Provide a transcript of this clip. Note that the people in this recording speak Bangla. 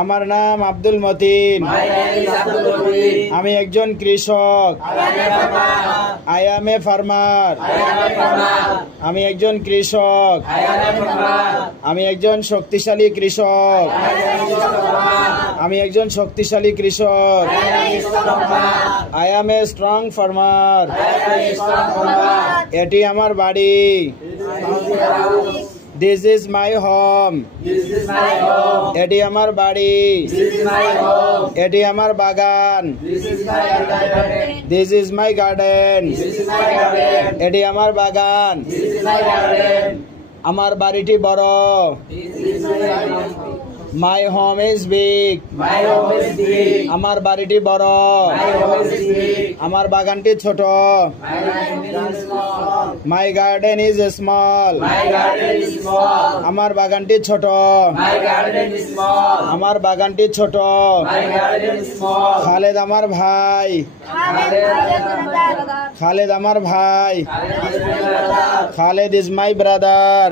আমার নাম আব্দুল মতিন। আমি একজন কৃষক। I am a farmer. আমি একজন কৃষক। আমি একজন শক্তিশালী কৃষক। আমি একজন শক্তিশালী কৃষক। I am a strong farmer. এটি আমার বাড়ি। This is my home. এটি আমার বাড়ি। এটি আমার বাগান। This is my garden. এটি আমার বাগান। আমার বাড়িটি বড়। My home is big. আমার বাড়িটি বড়। আমার বাগানটি ছোট। My garden is small. আমার বাগানটি ছোট। আমার বাগানটি ছোট। খালেদ আমার ভাই। খালেদ আমার ভাই। Khaled is my brother.